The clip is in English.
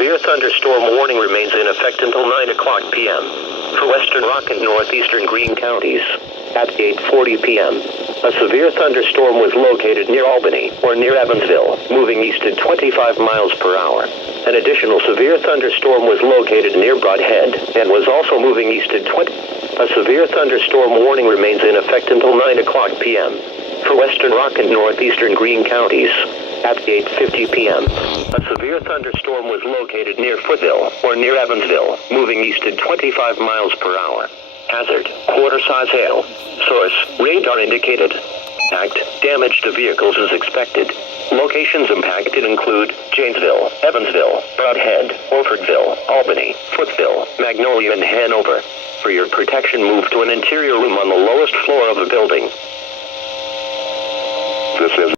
severe thunderstorm warning remains in effect until 9 o'clock p.m. for western Rock and northeastern Greene counties. At 8:40 p.m., a severe thunderstorm was located near Albany or near Evansville, moving east at 25 miles per hour. An additional severe thunderstorm was located near Brodhead and was also moving east at 20. A severe thunderstorm warning remains in effect until 9 o'clock p.m. for western Rock and northeastern Greene counties. At 8:50 p.m., a severe thunderstorm was located near Footville or near Evansville, moving east at 25 miles per hour. Hazard, quarter-size hail. Source, radar indicated. Impact, damage to vehicles is expected. Locations impacted include Janesville, Evansville, Brodhead, Orfordville, Albany, Footville, Magnolia, and Hanover. For your protection, move to an interior room on the lowest floor of the building. This is